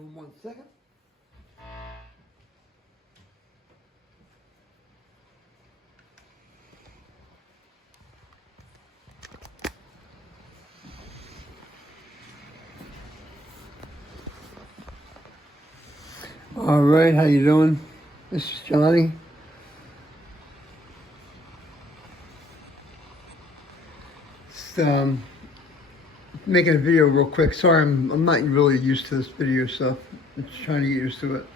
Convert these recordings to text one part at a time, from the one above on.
on 1 second. All right, how you doing? This is Johnny. Just making a video real quick. Sorry, I'm not really used to this video stuff. I'm just trying to get used to it.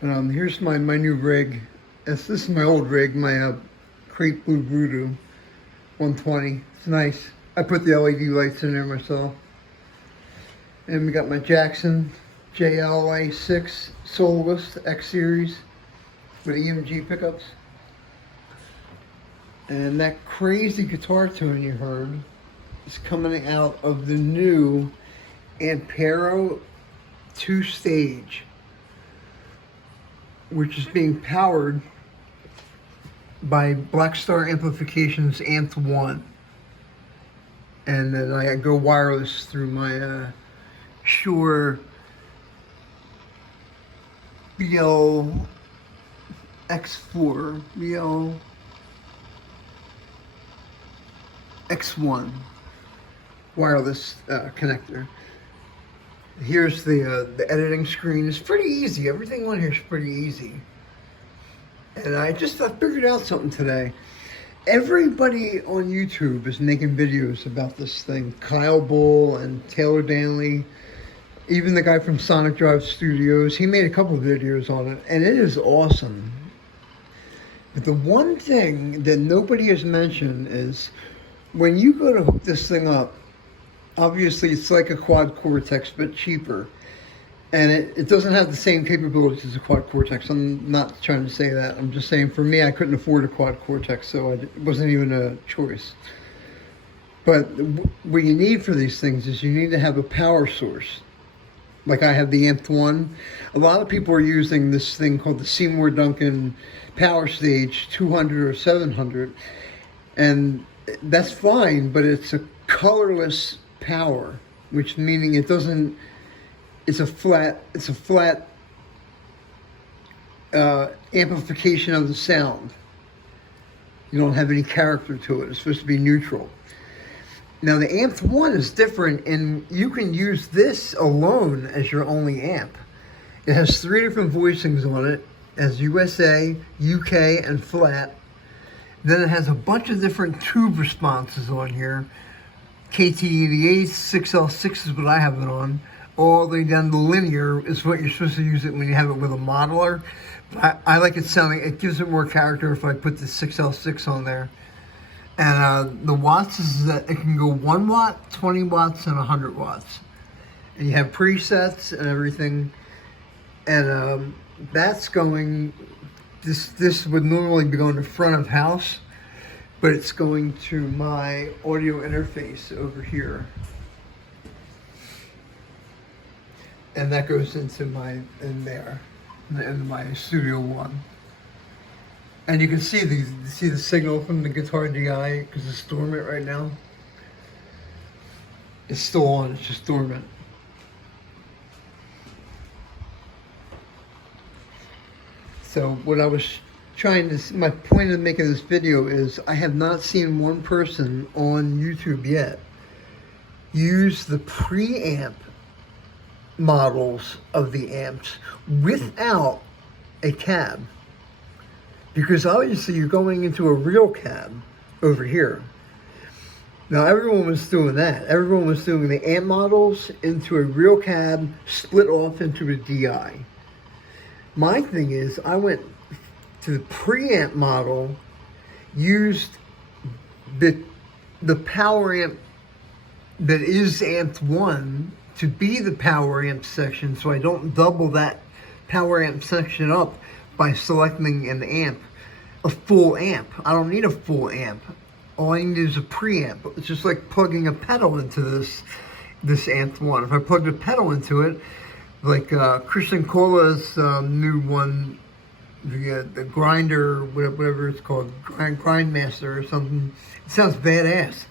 Here's my new rig. This is my old rig, my Crepe Blue Voodoo 120. It's nice. I put the LED lights in there myself. And we got my Jackson JLA6 Soloist X Series with EMG pickups. And that crazy guitar tune you heard is coming out of the new Ampero 2-stage, which is being powered by Blackstar Amplification's Amped 1. And then I go wireless through my Shure BL X4, BL X1 wireless connector. Here's the editing screen. It's pretty easy. Everything on here is pretty easy. And I figured out something today. Everybody on YouTube is making videos about this thing. Kyle Bull and Taylor Danley. Even the guy from Sonic Drive Studios, he made a couple of videos on it, and it is awesome. But the one thing that nobody has mentioned is when you go to hook this thing up, obviously it's like a quad Cortex, but cheaper. And it doesn't have the same capabilities as a quad Cortex. I'm not trying to say that. I'm just saying for me, I couldn't afford a quad Cortex, so it wasn't even a choice. But what you need for these things is you need to have a power source. Like I have the Amped 1. A lot of people are using this thing called the Seymour Duncan Power Stage 200 or 700. And that's fine, but it's a colorless power, which meaning it doesn't, it's a flat amplification of the sound. You don't have any character to it. It's supposed to be neutral. Now the Amped 1 is different, and you can use this alone as your only amp. It has 3 different voicings on it. It has USA, UK, and flat. Then it has a bunch of different tube responses on here. KT88, 6L6 is what I have it on. All the way down to linear is what you're supposed to use it when you have it with a modeler. But I like it sounding, it gives it more character if I put the 6L6 on there. And the watts is that it can go 1 watt, 20 watts, and 100 watts. And you have presets and everything. And that's going, this would normally be going to front of house, but it's going to my audio interface over here. And that goes into my Studio One. And you can see the signal from the guitar DI because it's dormant right now. It's still on, it's just dormant. So what I was my point of making this video is I have not seen one person on YouTube yet use the preamp models of the amps without a cab. Because obviously you're going into a real cab over here. Now everyone was doing that. Everyone was doing the amp models into a real cab, split off into a DI. My thing is, I went to the preamp model, used the power amp that is Amped 1 to be the power amp section, so I don't double that power amp section up by selecting an amp, a full amp. I don't need a full amp. All I need is a preamp. It's just like plugging a pedal into this Amped 1. If I plugged a pedal into it, like Christian Cola's new one, the grinder, whatever it's called, Grindmaster or something, it sounds badass.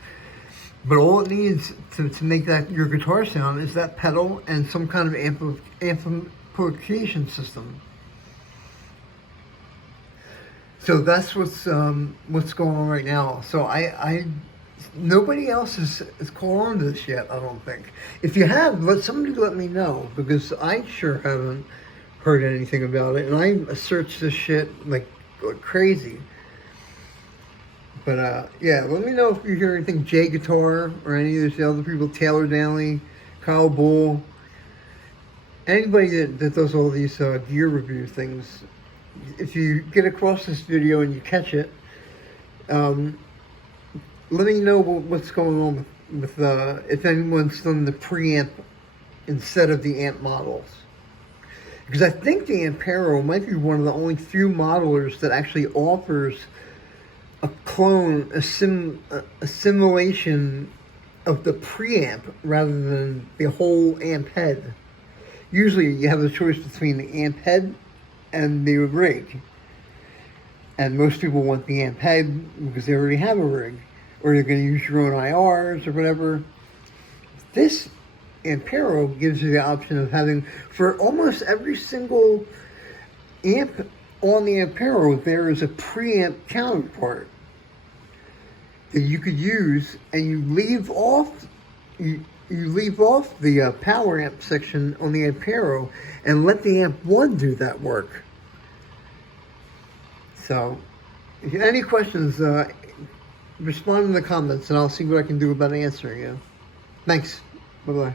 But all it needs to make that your guitar sound is that pedal and some kind of amplification system. So that's what's going on right now. So nobody else is caught on to this yet, I don't think. If you have, somebody let me know, because I sure haven't heard anything about it, and I searched this shit like crazy. But yeah, let me know if you hear anything J Guitar or any of these other people, Taylor Daly, Kyle Bull, anybody that does all these gear review things. If you get across this video and you catch it, let me know what's going on with if anyone's done the preamp instead of the amp models. Because I think the Ampero might be one of the only few modelers that actually offers a clone, a simulation of the preamp rather than the whole amp head. Usually you have the choice between the amp head and the rig. And most people want the amp head because they already have a rig, or you're going to use your own IRs or whatever. This Ampero gives you the option of having, for almost every single amp on the Ampero, there is a preamp counterpart that you could use, and you leave off the power amp section on the Ampero and let the amp 1 do that work. So, if you have any questions, respond in the comments and I'll see what I can do about answering you. Thanks. Bye-bye.